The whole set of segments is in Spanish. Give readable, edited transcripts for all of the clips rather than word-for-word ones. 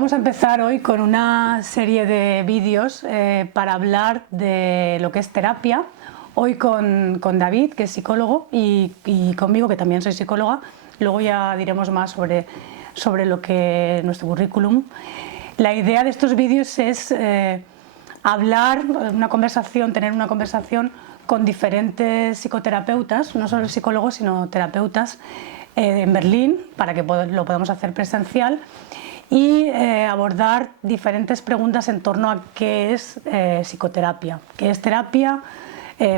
Vamos a empezar hoy con una serie de vídeos para hablar de lo que es terapia. Hoy con David, que es psicólogo, y conmigo, que también soy psicóloga. Luego ya diremos más sobre lo que nuestro currículum. La idea de estos vídeos es hablar, tener una conversación con diferentes psicoterapeutas, no solo psicólogos, sino terapeutas en Berlín, para que lo podamos hacer presencial, y abordar diferentes preguntas en torno a qué es psicoterapia, qué es terapia,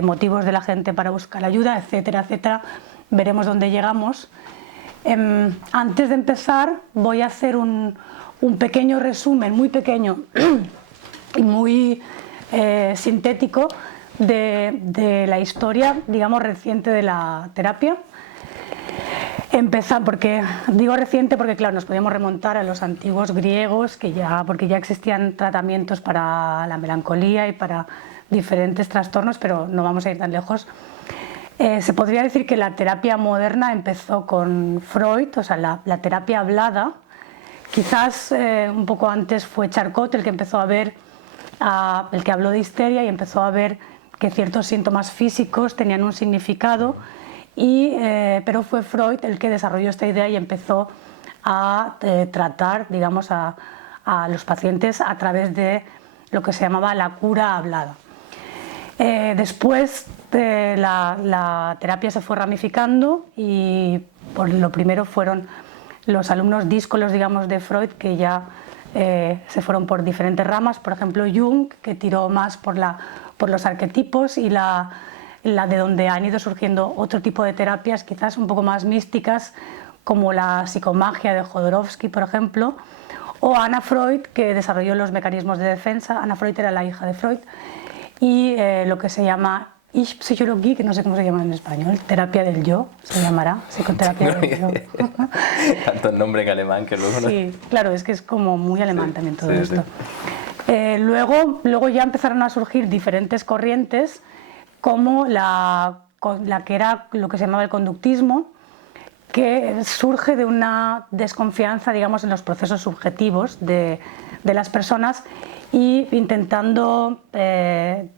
motivos de la gente para buscar ayuda, etcétera, etcétera. Veremos dónde llegamos. Antes de empezar voy a hacer un pequeño resumen, muy pequeño y muy sintético de la historia, digamos, reciente de la terapia. Porque digo reciente porque, claro, nos podemos remontar a los antiguos griegos, porque ya existían tratamientos para la melancolía y para diferentes trastornos, pero no vamos a ir tan lejos. Se podría decir que la terapia moderna empezó con Freud, o sea, la terapia hablada. Quizás un poco antes fue Charcot el que empezó a ver, el que habló de histeria y empezó a ver que ciertos síntomas físicos tenían un significado. Pero fue Freud el que desarrolló esta idea y empezó a tratar, digamos, a los pacientes a través de lo que se llamaba la cura hablada. Después la terapia se fue ramificando y lo primero fueron los alumnos díscolos, digamos, de Freud, que ya se fueron por diferentes ramas. Por ejemplo, Jung, que tiró más por los arquetipos, y de donde han ido surgiendo otro tipo de terapias quizás un poco más místicas, como la psicomagia de Jodorowsky, por ejemplo, o Anna Freud, que desarrolló los mecanismos de defensa. Anna Freud era la hija de Freud, y lo que se llama Ich-Psychologie, que no sé cómo se llama en español, terapia del yo, se llamará, psicoterapia del yo. Tanto el nombre en alemán que luego... Sí, claro, es que es como muy alemán también todo esto. Sí. Luego ya empezaron a surgir diferentes corrientes, como la que era lo que se llamaba el conductismo, que surge de una desconfianza, digamos, en los procesos subjetivos de las personas, y intentando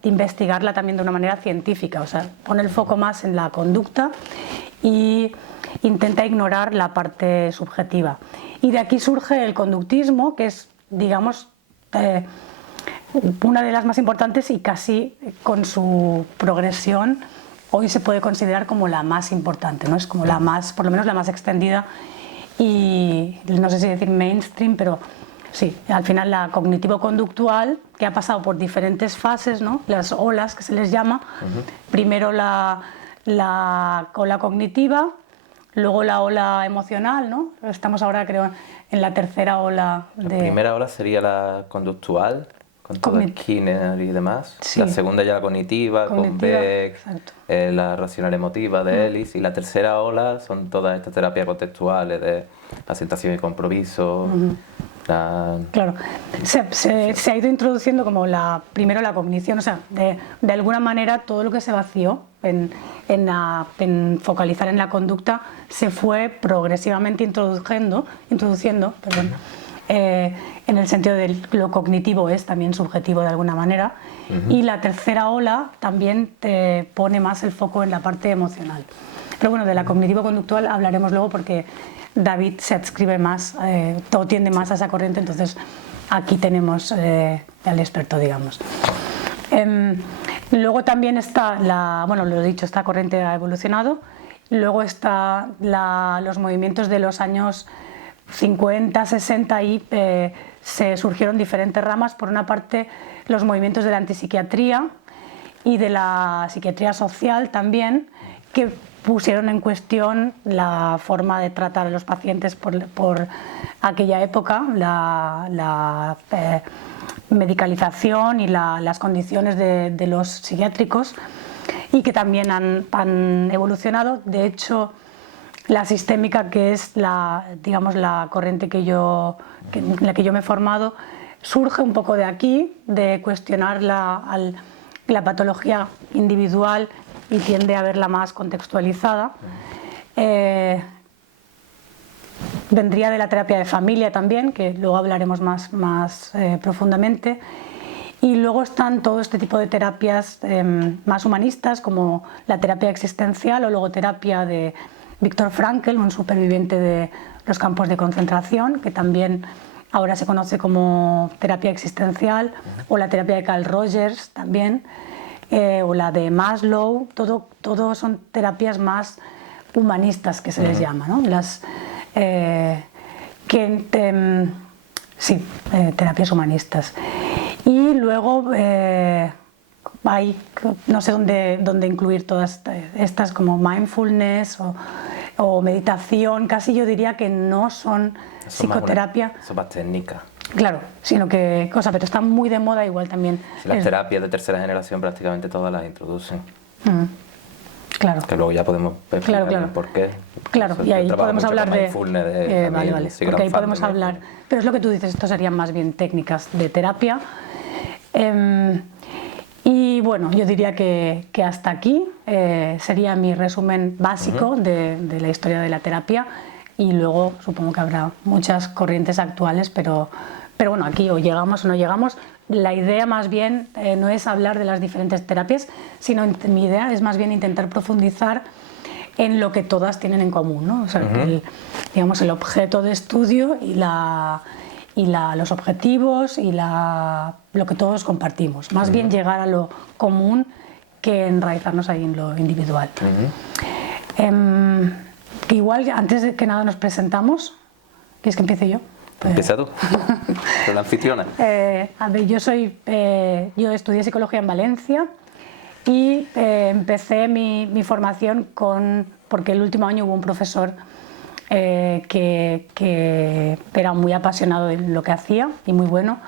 investigarla también de una manera científica, o sea, pone el foco más en la conducta y intenta ignorar la parte subjetiva. Y de aquí surge el conductismo, que es, digamos, una de las más importantes, y casi con su progresión hoy se puede considerar como la más importante, ¿no? Es como la más, por lo menos la más extendida, y no sé si decir mainstream, pero sí, al final la cognitivo-conductual, que ha pasado por diferentes fases, ¿no? Las olas que se les llama. Primero la ola cognitiva, luego la ola emocional, ¿no? Estamos ahora, creo, en la tercera ola. La primera ola sería la conductual, con todo el Skinner y demás. Sí. La segunda ya la cognitiva con Beck, la racional emotiva de Ellis, y la tercera ola son todas estas terapias contextuales de aceptación y compromiso. Claro, se ha ido introduciendo como primero la cognición, o sea, de alguna manera todo lo que se vació en focalizar en la conducta se fue progresivamente introduciendo, en el sentido de lo cognitivo es también subjetivo de alguna manera. Y la tercera ola también te pone más el foco en la parte emocional. Pero bueno, de la cognitivo-conductual hablaremos luego, porque David se adscribe más, todo tiende más a esa corriente, entonces aquí tenemos al experto, digamos. Luego también está, lo he dicho, esta corriente ha evolucionado. Luego está los movimientos de los años 50, 60, y se surgieron diferentes ramas. Por una parte, los movimientos de la antipsiquiatría y de la psiquiatría social también, que pusieron en cuestión la forma de tratar a los pacientes por aquella época, la medicalización y las condiciones de los psiquiátricos, y que también han evolucionado. De hecho, la sistémica, que es digamos, la corriente en la que yo me he formado, surge un poco de aquí, de cuestionar la patología individual, y tiende a verla más contextualizada. vendría de la terapia de familia también, que luego hablaremos más profundamente. Y luego están todo este tipo de terapias más humanistas, como la terapia existencial o logoterapia de Viktor Frankl, un superviviente de los campos de concentración, que también ahora se conoce como terapia existencial, o la terapia de Carl Rogers también, o la de Maslow. Todo son terapias más humanistas, que se les llama, ¿no? Terapias humanistas. Y luego hay, no sé dónde incluir todas estas, como mindfulness o meditación. Casi yo diría que no son psicoterapia. Son más técnicas. Claro, sino que pero están muy de moda igual también. Sí, las terapias de tercera generación prácticamente todas las introducen. Claro. Que luego ya podemos explicar por qué. Claro, y ahí podemos hablar de vale, porque ahí podemos hablar, pero es lo que tú dices, esto serían más bien técnicas de terapia. Y bueno, yo diría que hasta aquí sería mi resumen básico de la historia de la terapia, y luego supongo que habrá muchas corrientes actuales, pero bueno, aquí o llegamos o no llegamos. La idea más bien no es hablar de las diferentes terapias, sino mi idea es más bien intentar profundizar en lo que todas tienen en común, ¿no? O sea, el objeto de estudio y los objetivos y lo que todos compartimos. Más bien llegar a lo común que enraizarnos ahí en lo individual. Igual, antes de que nada nos presentamos, ¿quieres que empiece yo? Empieza tú, soy la anfitriona. A ver, yo estudié psicología en Valencia y empecé mi formación porque el último año hubo un profesor que era muy apasionado de lo que hacía y muy bueno,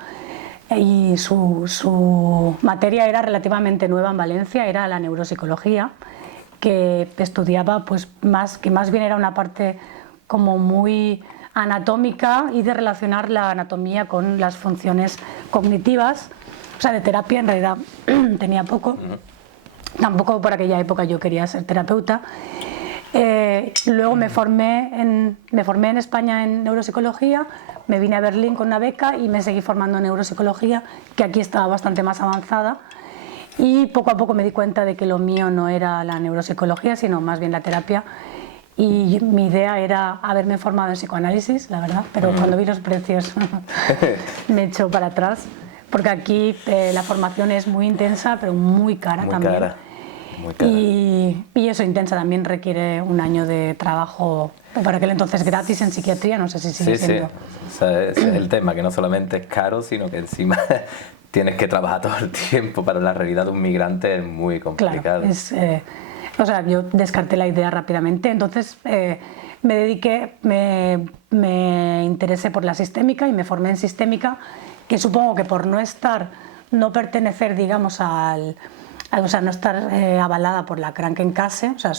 y su materia era relativamente nueva en Valencia, era la neuropsicología, que estudiaba pues más bien era una parte como muy anatómica y de relacionar la anatomía con las funciones cognitivas. O sea, de terapia en realidad tenía poco. Tampoco por aquella época yo quería ser terapeuta. Luego me formé en España en neuropsicología, me vine a Berlín con una beca y me seguí formando en neuropsicología, que aquí estaba bastante más avanzada. Y poco a poco me di cuenta de que lo mío no era la neuropsicología, sino más bien la terapia. Y mi idea era haberme formado en psicoanálisis, la verdad, pero cuando vi los precios me echó para atrás, porque aquí la formación es muy intensa, pero muy cara también. Muy cara. Y eso, intensa, también requiere un año de trabajo, para aquel entonces gratis en psiquiatría, no sé si sigue siendo. Sí, o sea, es el tema, que no solamente es caro, sino que encima tienes que trabajar todo el tiempo. Para la realidad de un migrante es muy complicado. Claro, o sea, yo descarté la idea rápidamente, entonces me interesé por la sistémica y me formé en sistémica, que supongo que por no pertenecer, digamos, o sea, no estar avalada por la Krankenkasse, o sea,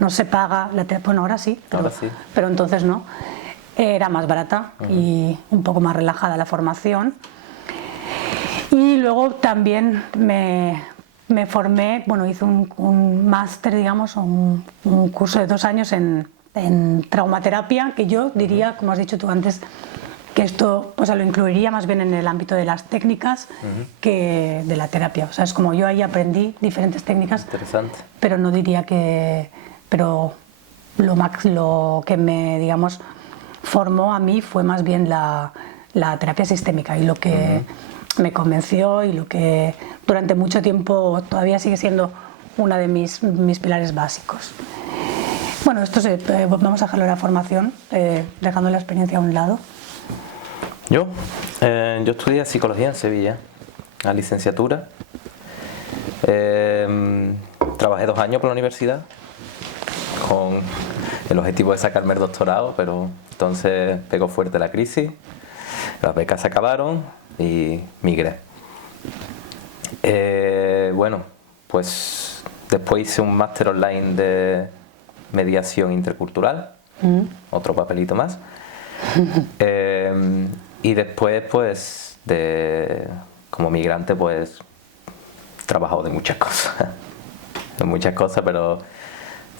no se paga, bueno, ahora sí, pero entonces no, era más barata y un poco más relajada la formación. Y luego también me formé, bueno, hice un máster, digamos, un curso de 2 años en traumaterapia, que yo diría, como has dicho tú antes, que esto pues, lo incluiría más bien en el ámbito de las técnicas que de la terapia. O sea, es como yo ahí aprendí diferentes técnicas, pero no diría que... Pero lo que me, digamos, formó a mí fue más bien la terapia sistémica, y lo que me convenció y lo que durante mucho tiempo todavía sigue siendo una de mis pilares básicos. Bueno, vamos a dejarlo en la formación, dejando la experiencia a un lado. Yo estudié psicología en Sevilla, la licenciatura. Trabajé 2 años por la universidad con el objetivo de sacarme el doctorado, pero entonces pegó fuerte la crisis, las becas se acabaron y migré. Bueno, pues después hice un máster online de mediación intercultural, otro papelito más. Y después, pues, como migrante, pues, he trabajado de muchas cosas, pero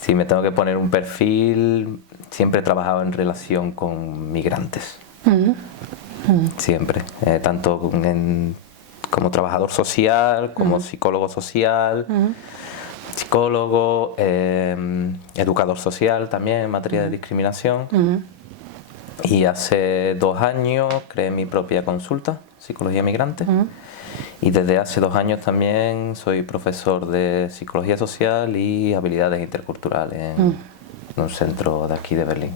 si me tengo que poner un perfil, siempre he trabajado en relación con migrantes. Siempre, tanto como trabajador social, como psicólogo social, psicólogo, educador social también en materia de discriminación. Y hace 2 años creé mi propia consulta, Psicología Migrante. Y desde hace 2 años también soy profesor de Psicología Social y Habilidades Interculturales en un centro de aquí de Berlín.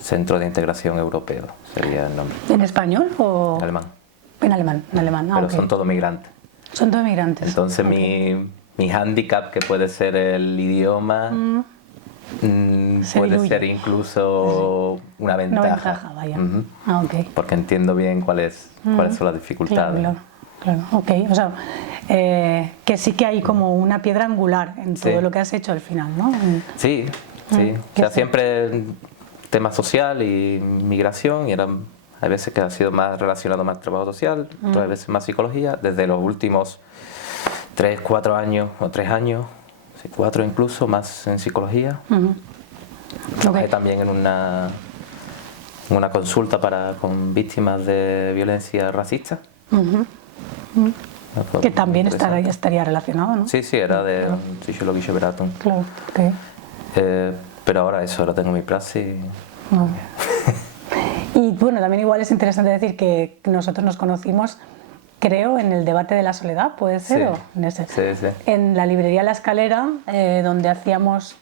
Centro de Integración Europeo sería el nombre. ¿En español o...? En alemán. En alemán, en alemán. Pero okay. Son todos migrantes. Son todos migrantes. Entonces mi hándicap, que puede ser el idioma, puede ser incluso una ventaja. Una ventaja, vaya. Okay. Porque entiendo bien cuáles son las dificultades. Claro. Ok. O sea, que sí que hay como una piedra angular en todo lo que has hecho al final, ¿no? Sí. O sea, siempre tema social y migración, y hay veces que ha sido más relacionado más trabajo social, otras veces más psicología. Desde los últimos 3, 4 años, o 3 años, 4 incluso, más en psicología. Trabajé también en una consulta con víctimas de violencia racista. Que también estaría relacionado, ¿no? Sí, era de Psychologische Beratung. Claro, ok. Pero ahora tengo mi praxis. Y bueno, también igual es interesante decir que nosotros nos conocimos, creo, en el debate de la soledad, ¿puede ser? Sí. ¿O en ese? Sí. En la librería La Escalera, donde hacíamos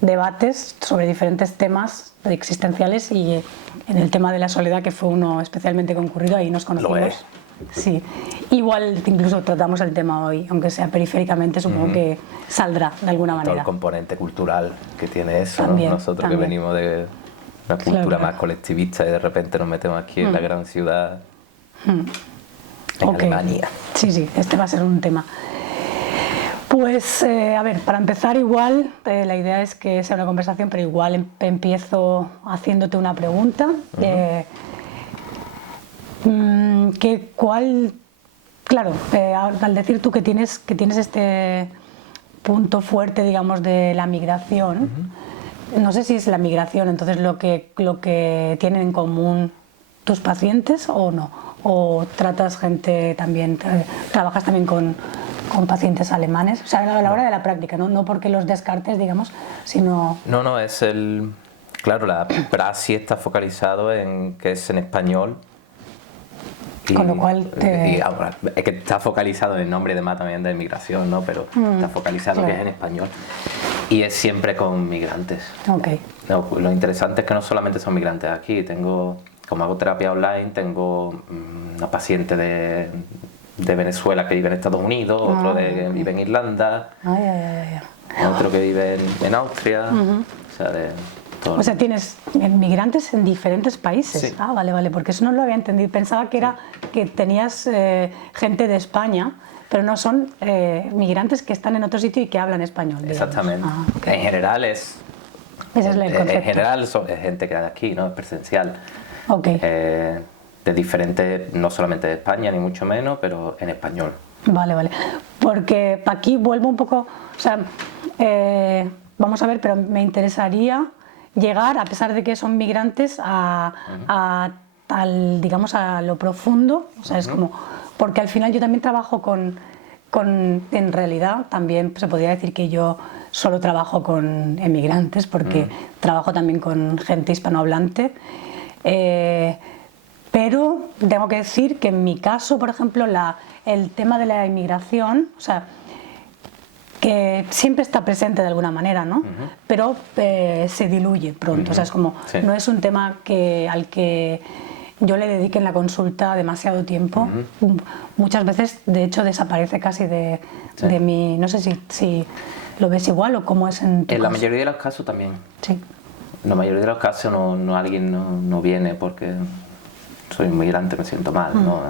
debates sobre diferentes temas existenciales, y en el tema de la soledad, que fue uno especialmente concurrido, ahí nos conocimos. Lo es. Sí, igual incluso tratamos el tema hoy, aunque sea periféricamente, supongo que saldrá de alguna manera. Todo el componente cultural que tiene eso, también, ¿no? Nosotros que venimos de una cultura más colectivista y de repente nos metemos aquí en la gran ciudad, en Alemania. Sí, este va a ser un tema. Pues, a ver, para empezar igual, la idea es que sea una conversación, pero igual empiezo haciéndote una pregunta. Claro, al decir tú que tienes este punto fuerte, digamos, de la migración, no sé si es la migración entonces lo que tienen en común tus pacientes o no, o tratas gente también, trabajas también con pacientes alemanes, o sea, a la hora de la práctica, no porque los descartes, digamos, sino... No, claro, la praxis está focalizado en que es en español. Con lo cual es que está focalizado en el nombre y demás también de migración, ¿no? Pero está focalizado que es en español y es siempre con migrantes. Okay. No, lo interesante es que no solamente son migrantes aquí. Como hago terapia online, tengo una paciente de Venezuela que vive en Estados Unidos, otro que vive en Irlanda, otro que vive en Austria, o sea, tienes migrantes en diferentes países. Sí. Vale, porque eso no lo había entendido. Pensaba que tenías gente de España, pero no, son migrantes que están en otro sitio y que hablan español, digamos. Exactamente. Okay. En general es gente que hay aquí, ¿no? Es presencial. Okay. De diferentes, no solamente de España, ni mucho menos, pero en español. Vale. Porque aquí vuelvo un poco, o sea, vamos a ver, pero me interesaría llegar, a pesar de que son migrantes, digamos, a lo profundo, o sea, es como, porque al final yo también trabajo en realidad, también se podría decir que yo solo trabajo con emigrantes, porque trabajo también con gente hispanohablante, pero tengo que decir que en mi caso, por ejemplo, el tema de la inmigración, o sea, que siempre está presente de alguna manera, ¿no? Pero se diluye pronto, o sea, es como, no es un tema al que yo le dedique en la consulta demasiado tiempo. Muchas veces, de hecho, desaparece casi de mi... No sé si lo ves igual o cómo es en tu caso. La mayoría de los casos también. Sí. En la mayoría de los casos alguien no viene porque soy inmigrante, me siento mal, ¿no?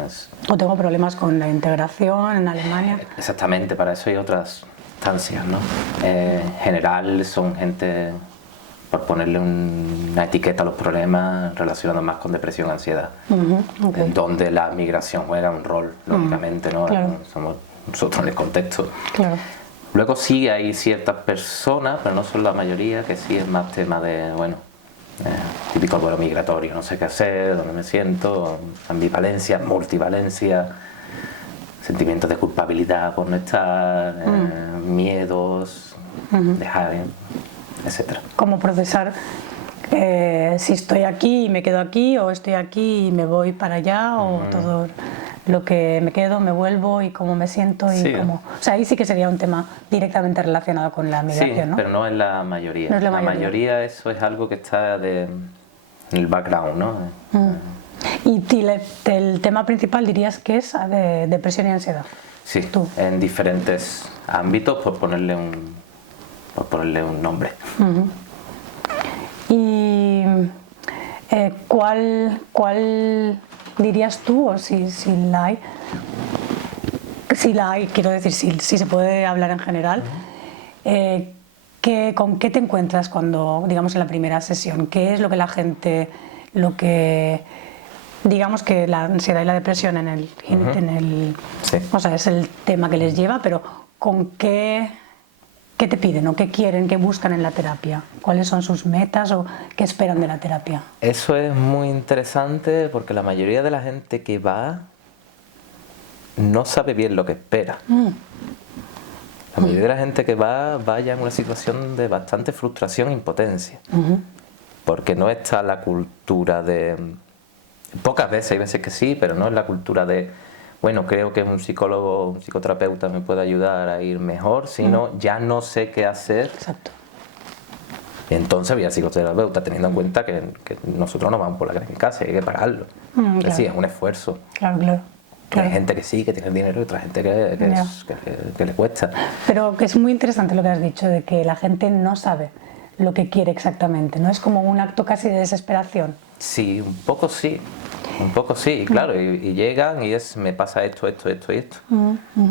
O tengo problemas con la integración en Alemania. Exactamente, para eso hay otras instancias, ¿no? En general son gente, por ponerle una etiqueta a los problemas, relacionados más con depresión, ansiedad, donde la migración juega un rol, lógicamente, ¿no? Claro. Somos nosotros en el contexto. Claro. Luego sí hay ciertas personas, pero no son la mayoría, que sí es más tema de, bueno, típico vuelo migratorio, no sé qué hacer, dónde me siento, ambivalencia, multivalencia, sentimientos de culpabilidad por no estar, miedos, dejar, etcétera. ¿Cómo procesar si estoy aquí y me quedo aquí, o estoy aquí y me voy para allá, o todo lo que me quedo, me vuelvo, y cómo me siento y Sí. cómo... O sea, ahí sí que sería un tema directamente relacionado con la migración, Sí, ¿no? pero no es la mayoría. No es la La mayoría. mayoría eso es algo que está en el background, ¿no? Y el tema principal dirías que es de depresión y ansiedad. Sí, Tú. en diferentes ámbitos, por ponerle un nombre. Y ¿cuál dirías tú, o si la hay, quiero decir, si se puede hablar en general, ¿con qué te encuentras cuando, digamos, en la primera sesión? ¿Qué es lo que la gente, digamos que la ansiedad y la depresión Sí. o sea, es el tema que les lleva, pero con qué te piden, o qué quieren, qué buscan en la terapia? ¿Cuáles son sus metas o qué esperan de la terapia? Eso es muy interesante porque la mayoría de la gente que va no sabe bien lo que espera. La mayoría de la gente que va ya en una situación de bastante frustración e impotencia. Porque no está la cultura de... Pocas veces, hay veces que sí, pero no es la cultura de, bueno, creo que un psicólogo, un psicoterapeuta me puede ayudar a ir mejor, sino ya no sé qué hacer. Exacto. Entonces voy al psicoterapeuta, teniendo en cuenta que nosotros no vamos por la calle en casa y hay que pagarlo. Claro. Es decir, es un esfuerzo. Claro. Hay gente que sí, que tiene el dinero, y otra gente que le cuesta. Pero que es muy interesante lo que has dicho, de que la gente no sabe lo que quiere exactamente, ¿no? Es como un acto casi de desesperación. Sí, un poco sí, y claro, y llegan y me pasa esto y esto.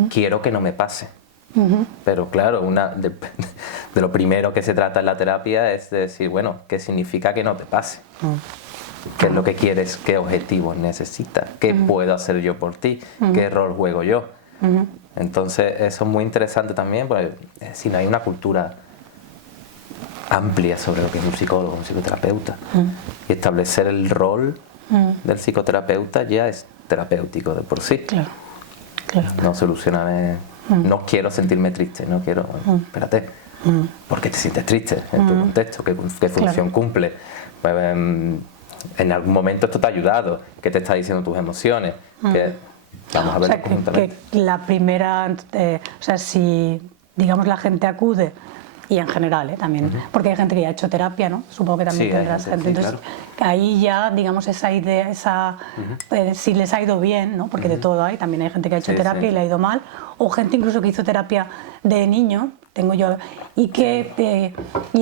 Quiero que no me pase. Pero claro, de lo primero que se trata en la terapia es de decir, bueno, ¿qué significa que no te pase? ¿Qué es lo que quieres? ¿Qué objetivos necesitas? ¿Qué puedo hacer yo por ti? ¿Qué rol juego yo? Entonces eso es muy interesante también, porque si no hay una cultura amplia sobre lo que es un psicólogo, un psicoterapeuta, y establecer el rol del psicoterapeuta ya es terapéutico de por sí. Claro. No soluciona, no quiero sentirme triste, no quiero, espérate, ¿por qué te sientes triste en tu contexto? ¿Qué función cumple? Pues, en algún momento esto te ha ayudado, ¿qué te está diciendo tus emociones? Vamos a verlo conjuntamente. Que la primera, o sea, si digamos la gente acude, y en general también, porque hay gente que ya ha hecho terapia, ¿no? Supongo que también tendrás gente. Entonces, ahí ya, digamos, esa idea, si les ha ido bien, ¿no? Porque de todo hay, también hay gente que ha hecho terapia y le ha ido mal, o gente incluso que hizo terapia de niño, tengo yo, y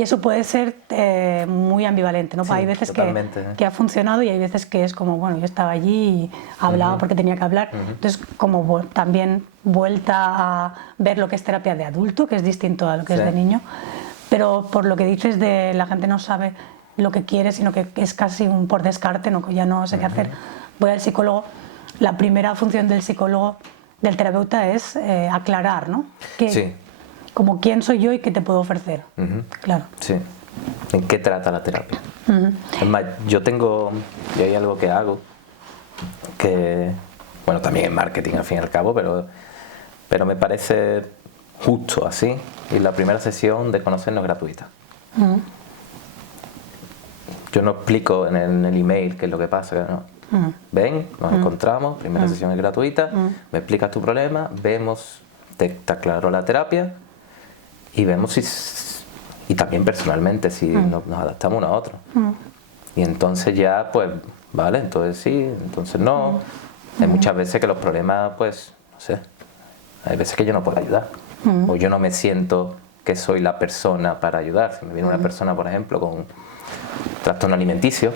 eso puede ser muy ambivalente, ¿no? Hay veces que ha funcionado, y hay veces que es como, bueno, yo estaba allí y hablaba porque tenía que hablar. Entonces, como también vuelta a ver lo que es terapia de adulto, que es distinto a lo que es de niño, pero por lo que dices de la gente no sabe lo que quiere, sino que es casi un por descarte, ¿no? Que ya no sé qué hacer. Voy al psicólogo. La primera función del psicólogo, del terapeuta, es aclarar, ¿no? Como quién soy yo y qué te puedo ofrecer. Claro. Sí. ¿En qué trata la terapia? Es más, yo hay algo que hago que, bueno, también es marketing al fin y al cabo, pero me parece justo así. Y la primera sesión de conocernos es gratuita. Yo no explico en el email qué es lo que pasa, ¿no? Ven, nos encontramos, primera sesión es gratuita, me explicas tu problema, vemos, te aclaro la terapia, y vemos y también personalmente si nos adaptamos uno a otro. Y entonces ya, pues, vale, entonces sí, entonces no. Hay muchas veces que los problemas, pues, no sé, hay veces que yo no puedo ayudar. O yo no me siento que soy la persona para ayudar. Si me viene una persona, por ejemplo, con trastorno alimenticio,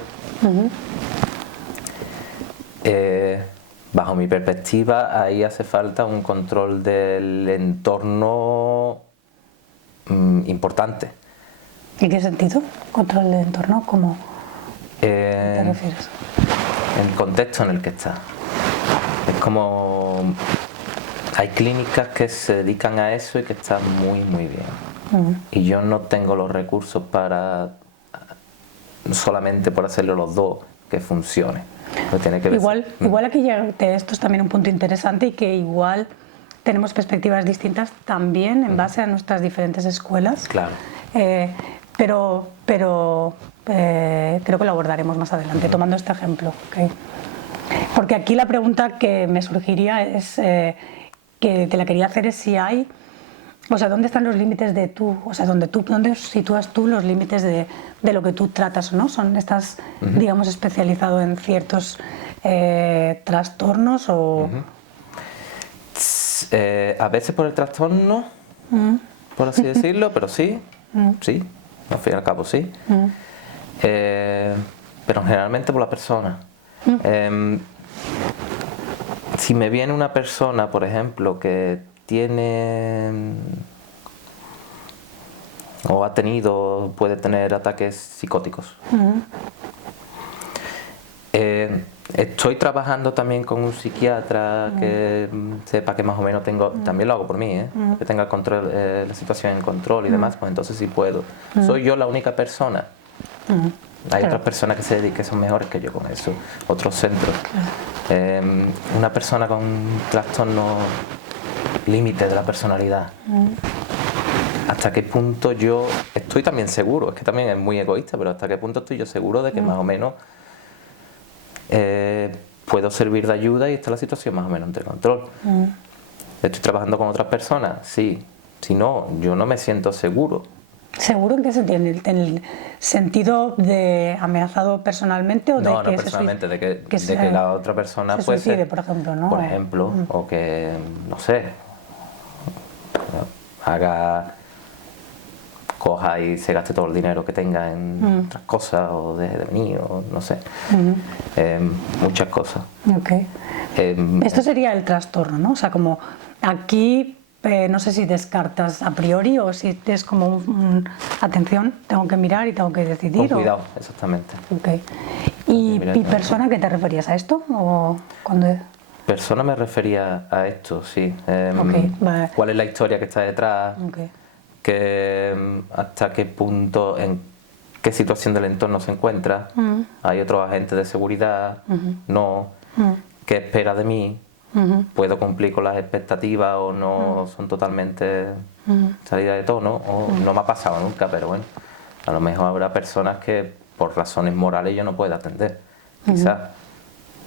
bajo mi perspectiva, ahí hace falta un control del entorno importante. ¿En qué sentido? ¿Control del entorno? ¿Cómo te refieres? El contexto en el que está. Es como hay clínicas que se dedican a eso y que están muy, muy bien. Y yo no tengo los recursos para, solamente por hacerlo los dos, que funcione. Tiene que igual aquí ya esto es también un punto interesante y que igual tenemos perspectivas distintas también en base a nuestras diferentes escuelas. Claro. Pero creo que lo abordaremos más adelante, tomando este ejemplo. ¿Okay? Porque aquí la pregunta que me surgiría es, que te la quería hacer, es si hay, o sea, ¿dónde están los límites de tú? O sea, ¿dónde sitúas tú los límites de lo que tú tratas, ¿no? ¿Estás, digamos, especializado en ciertos trastornos o...? A veces por el trastorno, por así decirlo, pero sí, al fin y al cabo sí. Pero generalmente por la persona. Si me viene una persona, por ejemplo, que tiene o ha tenido, puede tener ataques psicóticos. Estoy trabajando también con un psiquiatra que sepa que más o menos tengo, también lo hago por mí, que tenga el control, la situación en control y demás, pues entonces sí puedo. Soy yo la única persona. Hay otras personas que se dedican, que son mejores que yo con eso, otros centros. Una persona con un trastorno límite de la personalidad. ¿Hasta qué punto yo estoy también seguro? Es que también es muy egoísta, pero ¿hasta qué punto estoy yo seguro de que más o menos puedo servir de ayuda y está la situación más o menos entre control? ¿Estoy trabajando con otras personas? Sí. Si no, yo no me siento seguro. ¿Seguro en qué sentido? ¿En el sentido de amenazado personalmente o de no, que no personalmente, de que la otra persona se puede suicide, ser, por ejemplo, ¿no? Por ejemplo, o que, no sé, coja y se gaste todo el dinero que tenga en otras cosas, o deje de venir, o no sé, muchas cosas. Okay. Esto sería el trastorno, ¿no? O sea, como aquí... no sé si descartas a priori o si es como atención, tengo que mirar y tengo que decidir. Con cuidado, exactamente. Okay. ¿Y persona, qué te referías a esto? ¿O cuando... Persona me refería a esto, sí. Vale. ¿Cuál es la historia que está detrás? ¿Hasta qué punto, en qué situación del entorno se encuentra? ¿Hay otros agentes de seguridad? No. ¿Qué espera de mí? ¿Puedo cumplir con las expectativas o no son totalmente salidas de tono? O no me ha pasado nunca, pero bueno, a lo mejor habrá personas que por razones morales yo no pueda atender. Quizás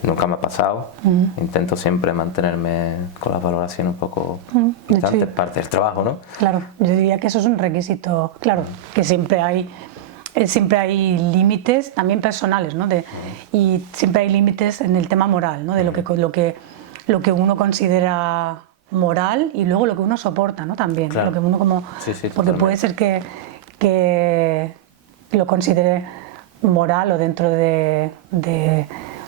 nunca me ha pasado. Intento siempre mantenerme con las valoraciones un poco constantes, parte del trabajo, ¿no? Claro, yo diría que eso es un requisito, claro, que siempre hay límites también personales, ¿no? Y siempre hay límites en el tema moral, ¿no? De lo que uno considera moral y luego lo que uno soporta, ¿no? También, claro. Lo que uno como... Sí, porque totalmente. puede ser que lo considere moral o dentro de...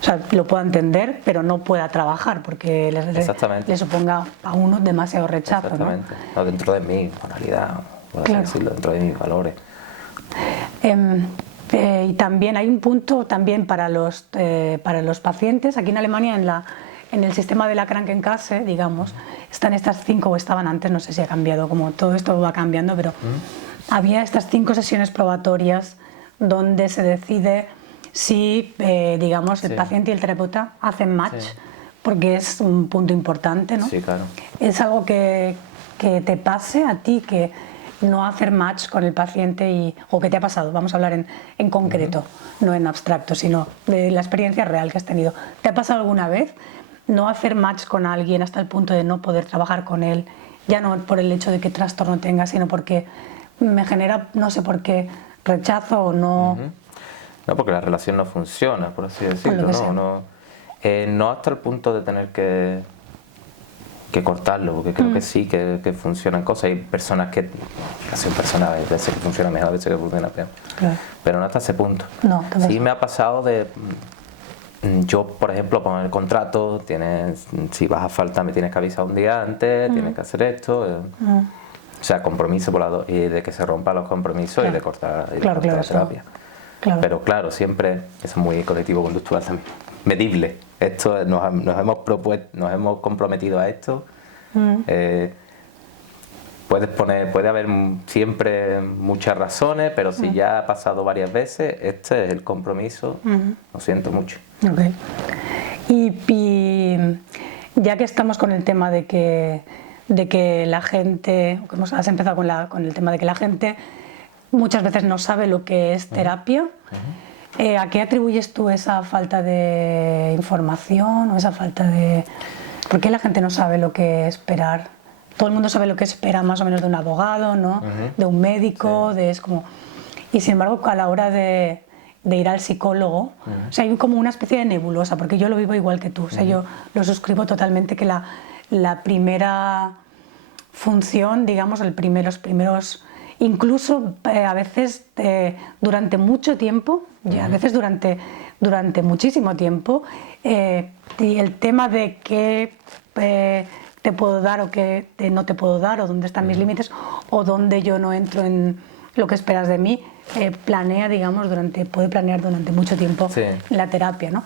O sea, lo pueda entender, pero no pueda trabajar porque le suponga a uno demasiado rechazo. Exactamente, ¿no? Dentro de mi moralidad, por así decirlo, dentro de mis valores. Y también hay un punto también para los pacientes. Aquí en Alemania, en el sistema de la Krankenkasse, digamos, están estas 5, o estaban antes, no sé si ha cambiado, como todo esto va cambiando, pero había estas 5 sesiones probatorias donde se decide si, digamos, el paciente y el terapeuta hacen match, porque es un punto importante, ¿no? Sí, claro. ¿Es algo que te pase a ti, que no hacer match con el paciente o que te ha pasado? Vamos a hablar en concreto, no en abstracto, sino de la experiencia real que has tenido. ¿Te ha pasado alguna vez no hacer match con alguien hasta el punto de no poder trabajar con él? Ya no por el hecho de qué trastorno tenga, sino porque me genera, no sé por qué, rechazo o no... No, porque la relación no funciona, por así decirlo, no hasta el punto de tener que cortarlo, porque creo que sí, que funcionan cosas. Hay personas que, casi personas, a veces que funciona mejor, a veces que funciona peor. Claro. Pero no hasta ese punto. No, sí me ha pasado de... Yo, por ejemplo, con el contrato, si vas a faltar me tienes que avisar un día antes, tienes que hacer esto. O sea, compromiso por lado, y de que se rompan los compromisos y de cortar, la terapia. Claro. Pero claro, siempre, eso es muy cognitivo-conductual también, medible. Esto nos hemos comprometido a esto, Puede haber siempre muchas razones, pero si ya ha pasado varias veces, este es el compromiso, lo siento mucho. Okay. Y ya que estamos con el tema de que la gente, has empezado con el tema de que la gente muchas veces no sabe lo que es terapia, ¿a qué atribuyes tú esa falta de información o esa falta de... ¿Por qué la gente no sabe lo que esperar? Todo el mundo sabe lo que espera más o menos de un abogado, ¿no? De un médico, es como... Y sin embargo, a la hora de ir al psicólogo, o sea, hay como una especie de nebulosa, porque yo lo vivo igual que tú, o sea, yo lo suscribo totalmente, que la primera función, digamos, los primeros, incluso a veces durante mucho tiempo, y a veces durante muchísimo tiempo, y el tema de qué te puedo dar o qué no te puedo dar, o dónde están mis límites, o dónde yo no entro en lo que esperas de mí, puede planear durante mucho tiempo la terapia, ¿no?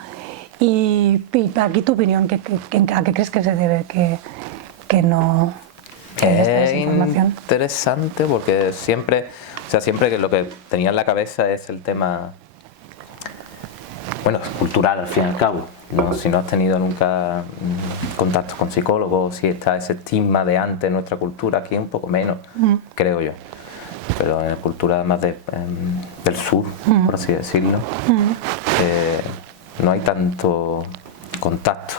Y aquí tu opinión, ¿a qué crees que se debe que no es interesante porque siempre que lo que tenía en la cabeza es el tema, bueno, cultural al fin y al cabo, ¿no? Si no has tenido nunca contacto con psicólogos, si está ese estigma de antes en nuestra cultura, aquí un poco menos, creo yo. Pero en la cultura más del sur, por así decirlo, no hay tanto contacto,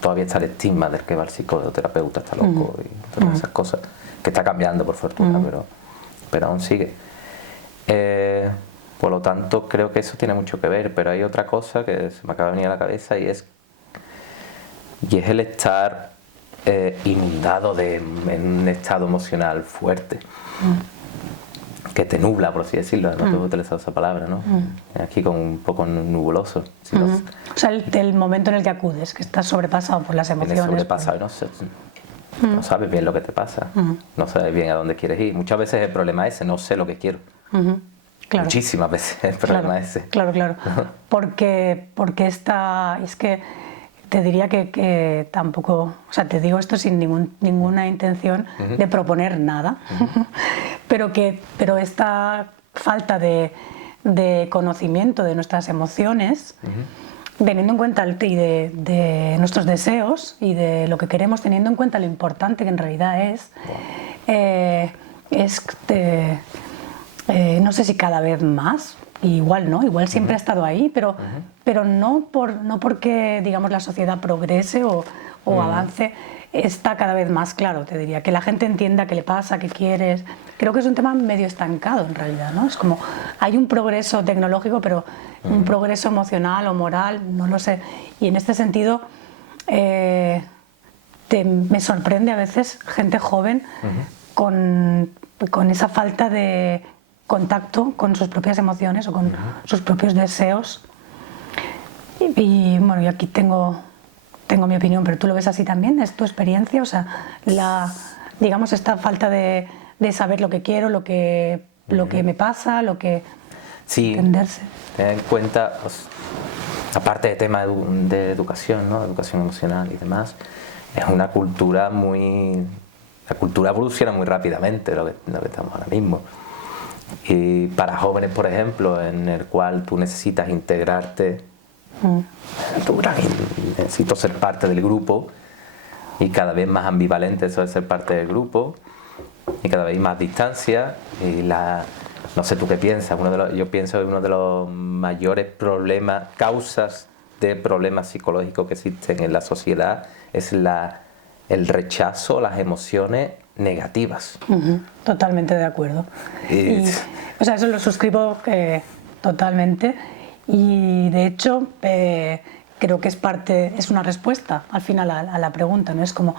todavía está el estigma del que va el psicólogo, terapeuta, está loco y todas esas cosas, que está cambiando por fortuna, pero aún sigue. Por lo tanto, creo que eso tiene mucho que ver, pero hay otra cosa que se me acaba de venir a la cabeza y es el estar inundado en un estado emocional fuerte. Que te nubla, por así decirlo, no te he utilizado esa palabra, ¿no? Aquí con un poco nubuloso. O sea, el momento en el que acudes, que estás sobrepasado por las emociones. Sobrepasado, no sabes bien lo que te pasa, no sabes bien a dónde quieres ir. Muchas veces el problema es ese, no sé lo que quiero. Claro. Muchísimas veces el problema es ese. Claro. Porque es que te diría que tampoco, o sea, te digo esto sin ninguna intención de proponer nada, pero esta falta de conocimiento de nuestras emociones, teniendo en cuenta de nuestros deseos y de lo que queremos, teniendo en cuenta lo importante que en realidad no sé si cada vez más, igual siempre ha estado ahí, pero no porque, digamos, la sociedad progrese o avance, está cada vez más claro, te diría, que la gente entienda qué le pasa, qué quieres. Creo que es un tema medio estancado en realidad, ¿no? Es como, hay un progreso tecnológico, pero un progreso emocional o moral, no lo sé. Y en este sentido, me sorprende a veces gente joven con esa falta de contacto con sus propias emociones o con sus propios deseos. Y bueno, yo aquí tengo mi opinión, pero tú lo ves así también, ¿es tu experiencia? O sea, digamos, esta falta de saber lo que quiero, lo que me pasa, lo que... Sí, entenderse. Ten en cuenta, aparte de tema de educación, ¿no? Educación emocional y demás, es una cultura la cultura evoluciona muy rápidamente, lo que estamos ahora mismo. Y para jóvenes, por ejemplo, en el cual tú necesitas integrarte, necesito ser parte del grupo, y cada vez más ambivalente eso de ser parte del grupo, y cada vez más distancia, y no sé tú qué piensas, yo pienso que uno de los mayores causas de problemas psicológicos que existen en la sociedad es el rechazo, las emociones negativas. Totalmente de acuerdo. O sea, eso lo suscribo totalmente, y de hecho creo que es una respuesta al final a la pregunta, ¿no? Es como,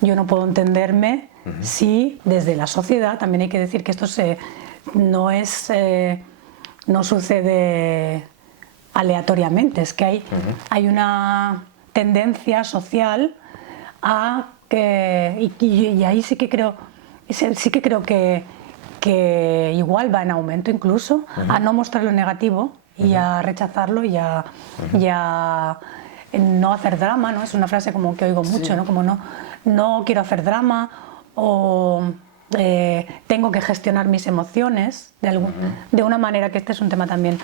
yo no puedo entenderme si desde la sociedad, también hay que decir que esto no sucede aleatoriamente, es que hay una tendencia social a que, y ahí sí que creo que igual va en aumento incluso, a no mostrar lo negativo y a rechazarlo y a no hacer drama, ¿no? Es una frase como que oigo mucho, ¿no? Como no quiero hacer drama, o tengo que gestionar mis emociones de una manera, que este es un tema también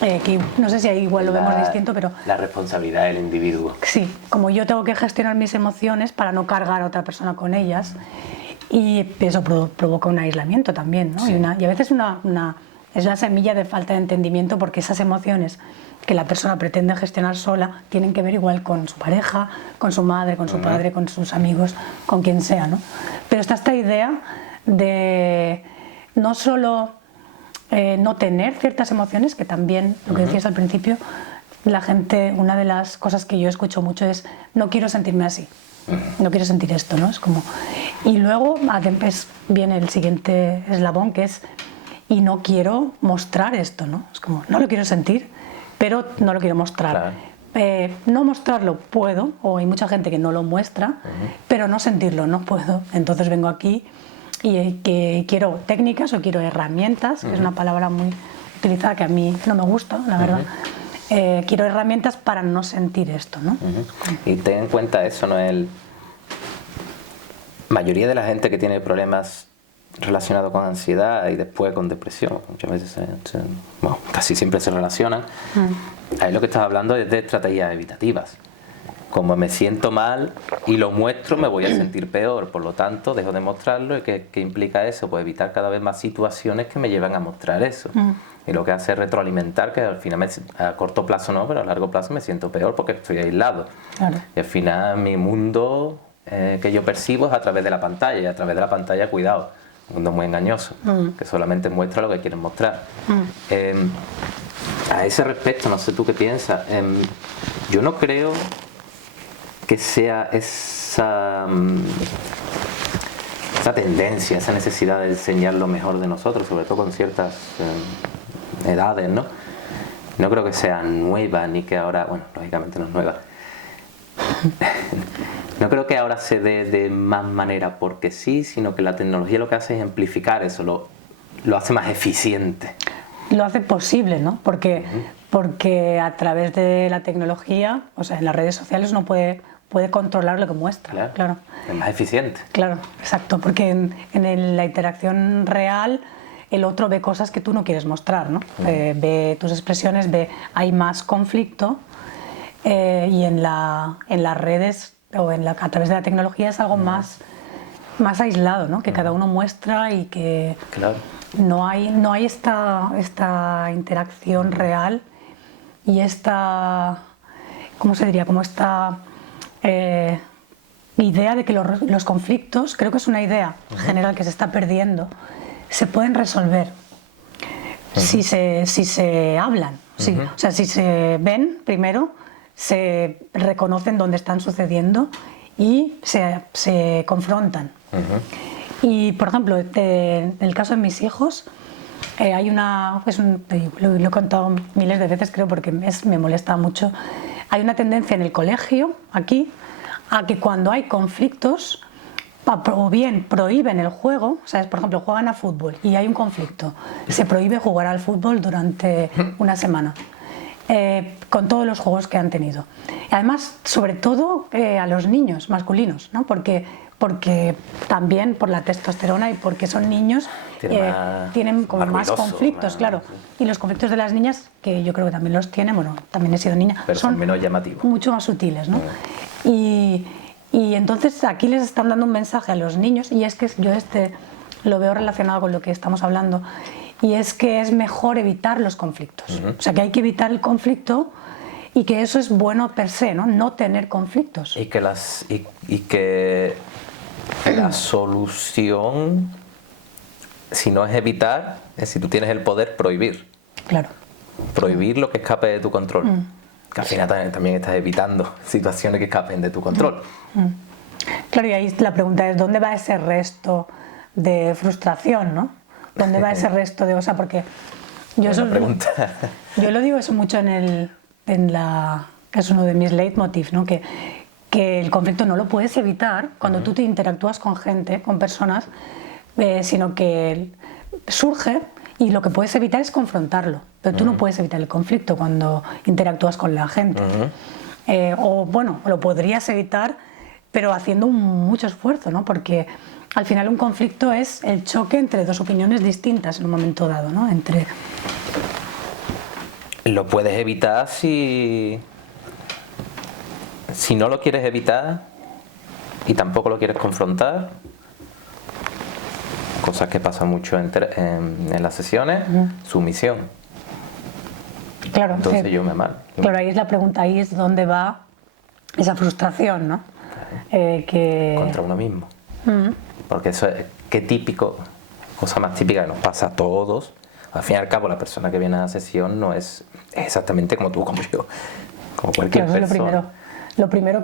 que no sé si ahí igual lo vemos distinto, pero... La responsabilidad del individuo. Sí, como yo tengo que gestionar mis emociones para no cargar a otra persona con ellas, y eso provoca un aislamiento también, ¿no? Sí. Y a veces es una semilla de falta de entendimiento, porque esas emociones que la persona pretende gestionar sola tienen que ver igual con su pareja, con su madre, con su padre, con sus amigos, con quien sea, ¿no? Pero está esta idea de no solo no tener ciertas emociones, que también, lo que decías al principio, la gente, una de las cosas que yo escucho mucho es: no quiero sentirme así, no quiero sentir esto, ¿no? Es como... Y luego viene el siguiente eslabón, que es: y no quiero mostrar esto, ¿no? Es como, no lo quiero sentir, pero no lo quiero mostrar. Claro. No mostrarlo puedo, o hay mucha gente que no lo muestra, pero no sentirlo no puedo. Entonces vengo aquí y que quiero técnicas o quiero herramientas, que es una palabra muy utilizada que a mí no me gusta, la verdad. Quiero herramientas para no sentir esto, ¿no? Y ten en cuenta eso, ¿no? La mayoría de la gente que tiene problemas relacionados con ansiedad y después con depresión, muchas veces bueno, casi siempre se relacionan. Ahí lo que estás hablando es de estrategias evitativas. Como me siento mal y lo muestro, me voy a sentir peor, por lo tanto dejo de mostrarlo. ¿Y qué implica eso? Pues evitar cada vez más situaciones que me llevan a mostrar eso. Y lo que hace es retroalimentar, que al final a corto plazo no, pero a largo plazo me siento peor porque estoy aislado. Claro. Y al final mi mundo que yo percibo es a través de la pantalla, y a través de la pantalla, cuidado, un mundo muy engañoso, que solamente muestra lo que quieren mostrar. A ese respecto, no sé tú qué piensas, yo no creo que sea esa tendencia, esa necesidad de enseñar lo mejor de nosotros, sobre todo con ciertas edades, ¿no? No creo que sea nueva, ni que ahora, bueno, lógicamente no es nueva. No creo que ahora se dé de más manera porque sí, sino que la tecnología lo que hace es amplificar eso, lo hace más eficiente. Lo hace posible, ¿no? Porque a través de la tecnología, o sea, en las redes sociales uno puede controlar lo que muestra. Claro. Es más eficiente. Claro, exacto, porque en la interacción real el otro ve cosas que tú no quieres mostrar, ¿no? Ve tus expresiones, hay más conflicto, y en las redes o a través de la tecnología es algo más aislado, ¿no? Que cada uno muestra y que no hay esta interacción real y esta, ¿cómo se diría? Como esta idea de que los conflictos, creo que es una idea general que se está perdiendo, se pueden resolver si se hablan, o sea, si se ven primero, se reconocen dónde están sucediendo y se confrontan. Y, por ejemplo, en el caso de mis hijos, hay lo he contado miles de veces, creo, porque me molesta mucho. Hay una tendencia en el colegio, aquí, a que cuando hay conflictos, o bien prohíben el juego, ¿sabes? Por ejemplo, juegan a fútbol y hay un conflicto, se prohíbe jugar al fútbol durante una semana, con todos los juegos que han tenido. Y además, sobre todo a los niños masculinos, ¿no? Porque también por la testosterona y porque son niños, tienen como más conflictos, claro. Y los conflictos de las niñas, que yo creo que también los tienen, bueno, también he sido niña, pero son menos llamativos, mucho más sutiles, ¿no? Y entonces aquí les están dando un mensaje a los niños, y es que yo lo veo relacionado con lo que estamos hablando, y es que es mejor evitar los conflictos. O sea, que hay que evitar el conflicto y que eso es bueno per se, no tener conflictos. Y que la solución, si no es evitar, es si tú tienes el poder, prohibir. Claro. Prohibir lo que escape de tu control. Que al final también estás evitando situaciones que escapen de tu control. Claro, y ahí la pregunta es: ¿dónde va ese resto de frustración, no? ¿Dónde va ese resto de...? O sea, porque yo lo digo eso mucho es uno de mis leitmotivs, ¿no? Que el conflicto no lo puedes evitar cuando tú te interactúas con gente, con personas, sino que surge, y lo que puedes evitar es confrontarlo, pero tú no puedes evitar el conflicto cuando interactúas con la gente. o bueno, lo podrías evitar, pero haciendo mucho esfuerzo, ¿no? Porque al final un conflicto es el choque entre dos opiniones distintas en un momento dado, ¿no? Lo puedes evitar si no lo quieres evitar y tampoco lo quieres confrontar, cosas que pasan mucho en las sesiones, sumisión. Claro, entonces sí. Yo me mal. Claro, ahí es la pregunta, ahí es dónde va esa frustración, ¿no? Contra uno mismo. Porque eso es, qué típico, cosa más típica que nos pasa a todos. Al fin y al cabo, la persona que viene a la sesión no es exactamente como tú, como yo, como cualquier persona. Lo primero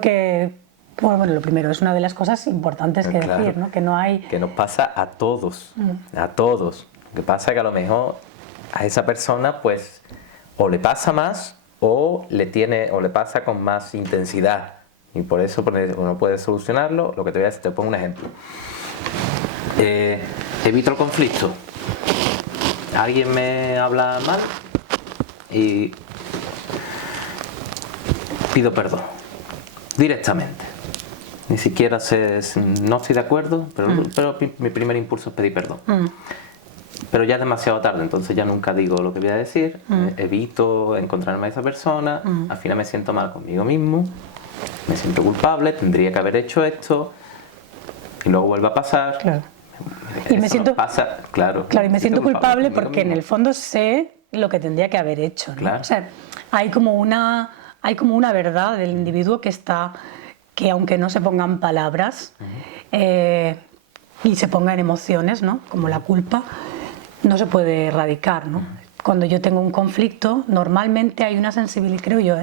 lo primero es una de las cosas importantes que decir, ¿no? Que no hay... Que nos pasa a todos, a todos. Lo que pasa es que a lo mejor a esa persona, pues, o le pasa más o le pasa con más intensidad. Y por eso uno puede solucionarlo. Lo que te voy a decir, te pongo un ejemplo. Evito el conflicto. Alguien me habla mal y pido perdón directamente. Ni siquiera no estoy de acuerdo, pero mi primer impulso es pedir perdón. Pero ya es demasiado tarde, entonces ya nunca digo lo que voy a decir, evito encontrarme a esa persona, al final me siento mal conmigo mismo, me siento culpable, tendría que haber hecho esto, y luego vuelve a pasar. Claro. Y me siento, y me siento culpable porque en el fondo sé lo que tendría que haber hecho, ¿no? Claro. O sea, hay como una verdad del individuo que aunque no se pongan palabras y se pongan emociones, ¿no? Como la culpa, no se puede erradicar, ¿no? Cuando yo tengo un conflicto, normalmente hay una sensibilidad, creo yo,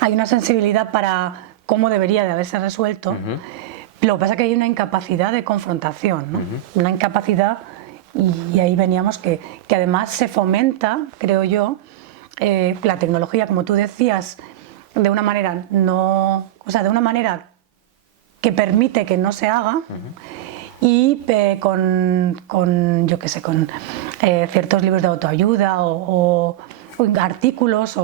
hay una sensibilidad para cómo debería de haberse resuelto. Lo que pasa es que hay una incapacidad de confrontación, ¿no? Una incapacidad, y ahí veníamos que además se fomenta, creo yo, la tecnología, como tú decías, de una manera de una manera que permite que no se haga, y con yo qué sé, con ciertos libros de autoayuda o artículos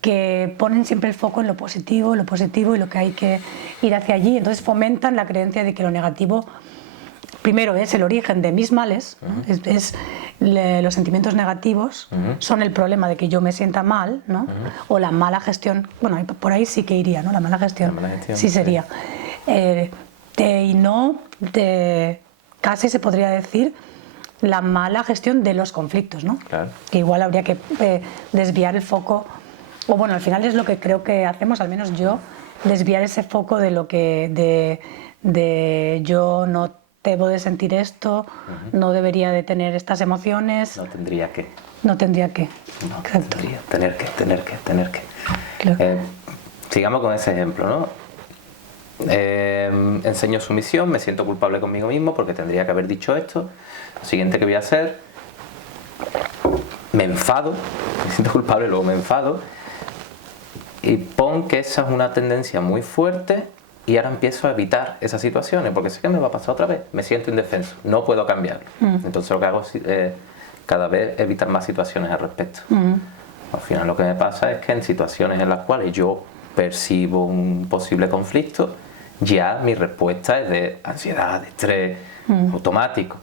que ponen siempre el foco en lo positivo y lo que hay que ir hacia allí. Entonces fomentan la creencia de que lo negativo primero es el origen de mis males, ¿no? Los sentimientos negativos son el problema de que yo me sienta mal, ¿no? O la mala gestión, bueno, por ahí sí que iría, ¿no? La mala gestión, sí sería. Casi se podría decir la mala gestión de los conflictos, ¿no? Claro. Que igual habría que desviar el foco, o bueno, al final es lo que creo que hacemos, al menos yo, desviar ese foco de lo que de yo no debo de sentir esto, no debería de tener estas emociones. No tendría que. No tendría que. No, exacto. Tener que. Claro. Sigamos con ese ejemplo, ¿no? Enseño sumisión, me siento culpable conmigo mismo porque tendría que haber dicho esto. Lo siguiente que voy a hacer, me enfado, me siento culpable, luego me enfado, y pon que esa es una tendencia muy fuerte y ahora empiezo a evitar esas situaciones porque sé que me va a pasar otra vez, me siento indefenso, no puedo cambiarlo. Entonces lo que hago es cada vez evitar más situaciones al respecto. Al final lo que me pasa es que en situaciones en las cuales yo percibo un posible conflicto, ya mi respuesta es de ansiedad, de estrés, automático.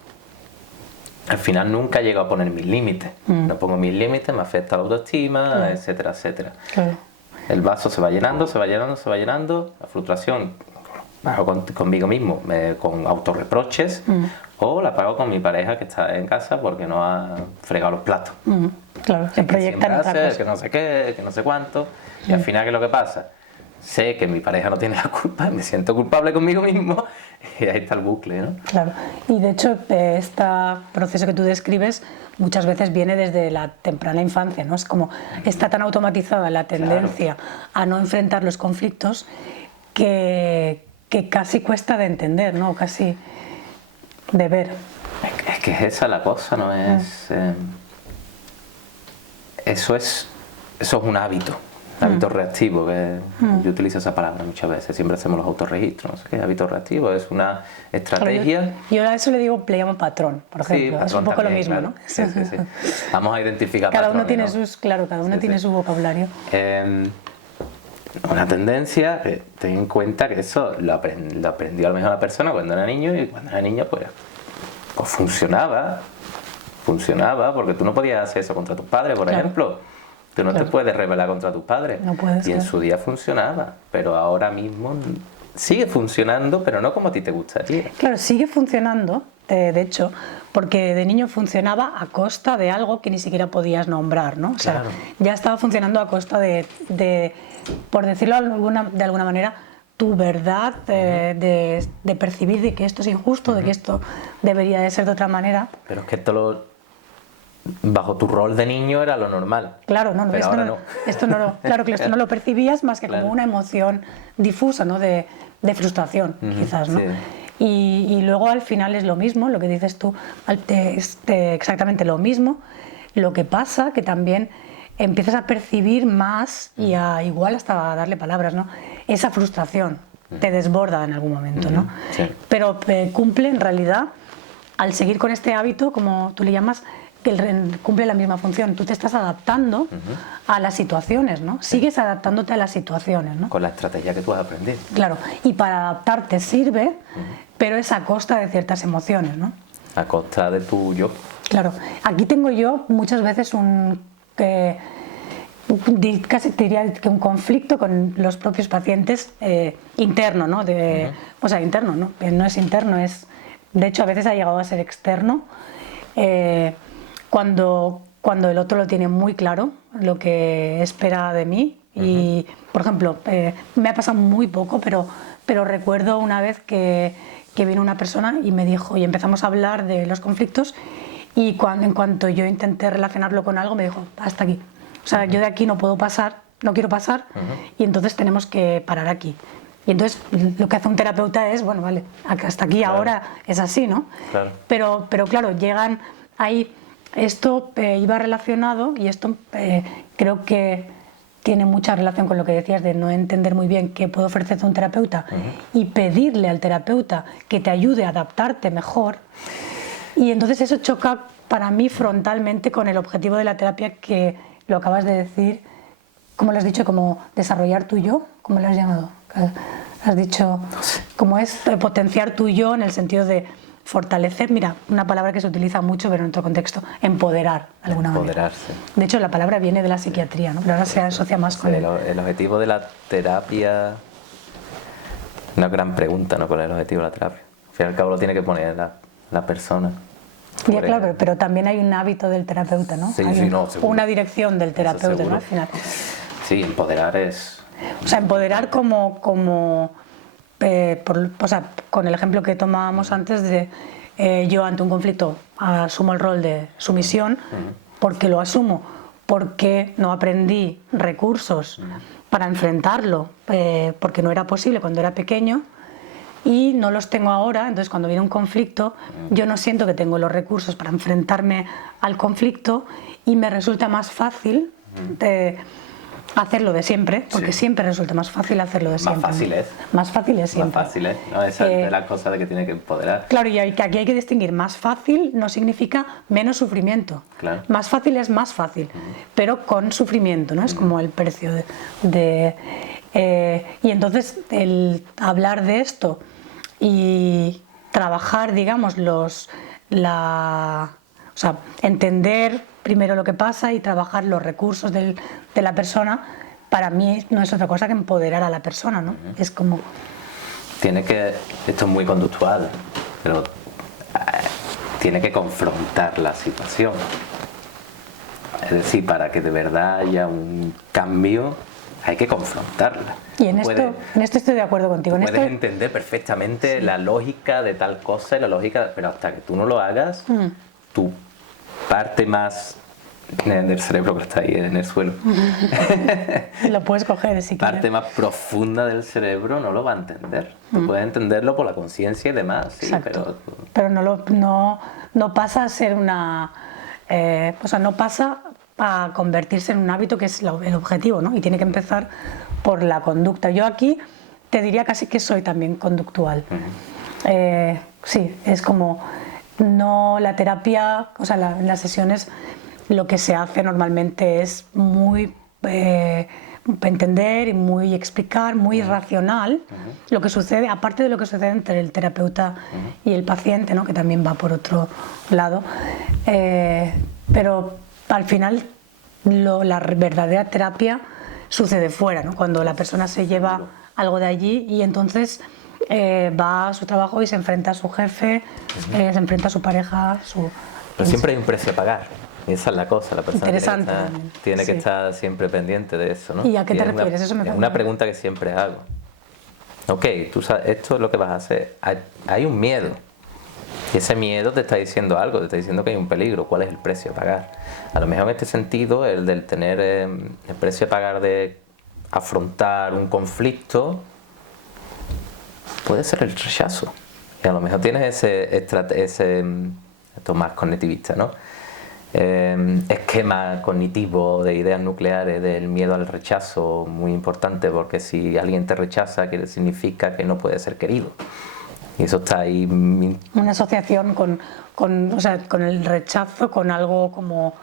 Al final nunca llego a poner mis límites. No pongo mis límites, me afecta la autoestima, etcétera, etcétera. Claro. El vaso se va llenando, la frustración la hago conmigo mismo, con autorreproches, o la pago con mi pareja que está en casa porque no ha fregado los platos. Claro, se proyectan otra cosa. Que no sé qué, que no sé cuánto, y al final ¿qué es lo que pasa? Sé que mi pareja no tiene la culpa, me siento culpable conmigo mismo y ahí está el bucle, ¿no? Claro, y de hecho este proceso que tú describes muchas veces viene desde la temprana infancia, ¿no? Es como está tan automatizada la tendencia a no enfrentar los conflictos que casi cuesta de entender, ¿no? Casi de ver. Es que es esa la cosa, ¿no? Eso es un hábito. Hábito reactivo, que yo utilizo esa palabra muchas veces, siempre hacemos los autorregistros, no sé qué, hábito reactivo, es una estrategia. Yo a eso le llamo patrón, por ejemplo, patrón es un poco también, lo mismo, claro. ¿no? Sí. Vamos a identificar cada patrones, uno tiene ¿no? cada uno tiene su vocabulario. una tendencia, ten en cuenta que eso lo aprendió a lo mejor la persona cuando era niño, y cuando era niño pues funcionaba, porque tú no podías hacer eso contra tus padres, por ejemplo. Tú no te puedes rebelar contra tus padres. No puedes, y en su día funcionaba, pero ahora mismo sigue funcionando, pero no como a ti te gustaría. Claro, sigue funcionando, de hecho, porque de niño funcionaba a costa de algo que ni siquiera podías nombrar, ¿no? O sea, Claro. ya estaba funcionando a costa de por decirlo de alguna manera, tu verdad, de percibir de que esto es injusto, de que esto debería de ser de otra manera. Pero es que bajo tu rol de niño era lo normal. Claro, no, pero ahora no. Esto no lo percibías más que Claro. como una emoción difusa, ¿no? De frustración, quizás, ¿no? Sí. Y luego al final es lo mismo, lo que dices tú, es exactamente lo mismo. Lo que pasa que también empiezas a percibir más y igual hasta a darle palabras, ¿no? Esa frustración te desborda en algún momento, ¿no? Sí. Pero cumple en realidad, al seguir con este hábito, como tú le llamas, que cumple la misma función. Tú te estás adaptando a las situaciones, ¿no? Sigues adaptándote a las situaciones, ¿no? Con la estrategia que tú has aprendido. Claro, y para adaptarte sirve, pero es a costa de ciertas emociones, ¿no? A costa de tu yo. Claro, aquí tengo yo muchas veces casi te diría que un conflicto con los propios pacientes interno, ¿no? O sea, interno, ¿no? No es interno, de hecho a veces ha llegado a ser externo. Cuando el otro lo tiene muy claro, lo que espera de mí. Y, por ejemplo, me ha pasado muy poco, pero recuerdo una vez que vino una persona y me dijo, y empezamos a hablar de los conflictos, y en cuanto yo intenté relacionarlo con algo, me dijo, hasta aquí. O sea, yo de aquí no puedo pasar, no quiero pasar, y entonces tenemos que parar aquí. Y entonces lo que hace un terapeuta es, bueno, vale, hasta aquí, claro. Ahora es así, ¿no? Claro. Pero claro, llegan ahí. Esto iba relacionado, y esto creo que tiene mucha relación con lo que decías de no entender muy bien qué puede ofrecerte un terapeuta y pedirle al terapeuta que te ayude a adaptarte mejor. Y entonces eso choca para mí frontalmente con el objetivo de la terapia, que lo acabas de decir, ¿cómo lo has dicho? Como desarrollar tu yo, ¿cómo lo has llamado? Has dicho, como es potenciar tu yo en el sentido de fortalecer, mira, una palabra que se utiliza mucho, pero en otro contexto, empoderar, de alguna manera. Empoderarse. De hecho, la palabra viene de la psiquiatría, ¿no? Pero ahora se asocia más con el objetivo de la terapia, una gran pregunta, ¿no? ¿Cuál es el objetivo de la terapia? Al fin y al cabo lo tiene que poner la persona. Ya, claro, pero también hay un hábito del terapeuta, ¿no? Sí, hay no, una dirección del terapeuta, ¿no? Al final. Sí, empoderar es... O sea, empoderar como o sea, con el ejemplo que tomábamos antes de yo ante un conflicto asumo el rol de sumisión, porque lo asumo, porque no aprendí recursos para enfrentarlo, porque no era posible cuando era pequeño y no los tengo ahora. Entonces cuando viene un conflicto yo no siento que tengo los recursos para enfrentarme al conflicto y me resulta más fácil hacerlo de siempre, porque siempre resulta más fácil hacerlo de siempre. Más fácil es. Más fácil es siempre. Más fácil es, ¿no? Esa es la cosa de que tiene que empoderar. Claro, y aquí hay que distinguir, más fácil no significa menos sufrimiento. Claro. Más fácil es más fácil, pero con sufrimiento, ¿no? Es como el precio y entonces el hablar de esto y trabajar, digamos, o sea, entender primero lo que pasa y trabajar los recursos de la persona, para mí no es otra cosa que empoderar a la persona, ¿no? Es como... Esto es muy conductual, pero tiene que confrontar la situación. Es decir, para que de verdad haya un cambio, hay que confrontarla. Y en esto estoy de acuerdo contigo. Puedes entender perfectamente la lógica de tal cosa y la lógica, pero hasta que tú no lo hagas, tu parte más del cerebro que está ahí en el suelo, lo puedes coger si quieres. Parte más profunda del cerebro no lo va a entender. Tú puedes entenderlo por la conciencia y demás, sí, pero no pasa a ser una... o sea, no pasa a convertirse en un hábito, que es el objetivo, ¿no? Y tiene que empezar por la conducta. Yo aquí te diría casi que soy también conductual. Sí, es como... No, la terapia, o sea, en las sesiones lo que se hace normalmente es muy entender y muy explicar, muy racional lo que sucede, aparte de lo que sucede entre el terapeuta y el paciente, ¿no? Que también va por otro lado. Pero al final la verdadera terapia sucede fuera, ¿no? Cuando la persona se lleva algo de allí y entonces va a su trabajo y se enfrenta a su jefe, se enfrenta a su pareja, Pero siempre hay un precio a pagar. Y esa es la cosa, la persona tiene que sí. estar siempre pendiente de eso, ¿no? ¿Y a qué te refieres? Eso me es una pregunta que siempre hago. Ok, tú sabes, esto es lo que vas a hacer. Hay un miedo. Y ese miedo te está diciendo algo, te está diciendo que hay un peligro. ¿Cuál es el precio a pagar? A lo mejor en este sentido, el del tener el precio a pagar de afrontar un conflicto puede ser el rechazo. Y a lo mejor tienes esto más cognitivista, ¿no? Esquema cognitivo de ideas nucleares del miedo al rechazo, muy importante, porque si alguien te rechaza significa que no puede ser querido, y eso está ahí. Una asociación o sea, con el rechazo, con algo como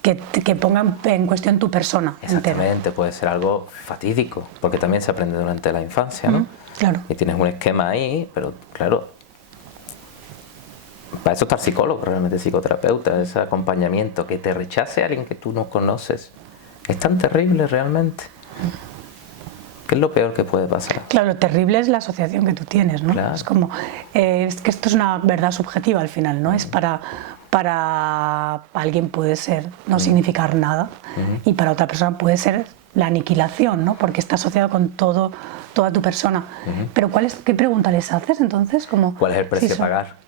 que ponga en cuestión tu persona. Exactamente, entera. Puede ser algo fatídico, porque también se aprende durante la infancia, ¿no? Claro. Y tienes un esquema ahí, pero claro, para eso está el psicólogo, realmente psicoterapeuta, ese acompañamiento. Que te rechace a alguien que tú no conoces es tan terrible realmente. ¿Qué es lo peor que puede pasar? Claro, lo terrible es la asociación que tú tienes, ¿no? Claro. Es como, es que esto es una verdad subjetiva al final, ¿no? Es para alguien puede ser no significar nada y para otra persona puede ser la aniquilación, ¿no? Porque está asociado con toda tu persona. Pero ¿qué pregunta les haces entonces? Como, ¿cuál es el precio a pagar?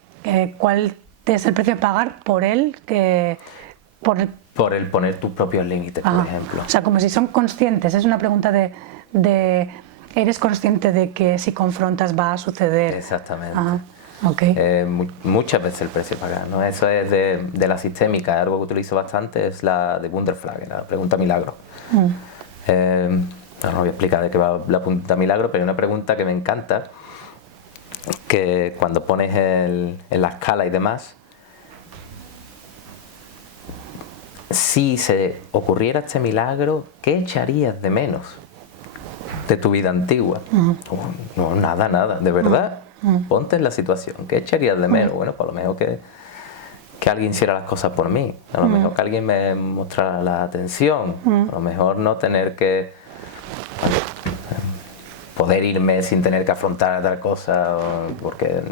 ¿Cuál es el precio a pagar por él? Por el poner tus propios límites, por ejemplo. O sea, como si son conscientes. Es una pregunta de ¿eres consciente de que si confrontas va a suceder? Exactamente. Okay. Muchas veces el precio a pagar, ¿no? Eso es de la sistémica. Algo que utilizo bastante es la de Wunderfrage, la pregunta milagro. No voy a explicar de qué va la pregunta milagro, pero hay una pregunta que me encanta, que cuando pones en la escala y demás, si se ocurriera este milagro, ¿qué echarías de menos de tu vida antigua? No, nada, de verdad. Ponte en la situación, ¿qué echarías de menos? Bueno, por lo mejor que alguien hiciera las cosas por mí, a lo mejor que alguien me mostrara la atención, a lo mejor no tener que poder irme sin tener que afrontar tal cosa, porque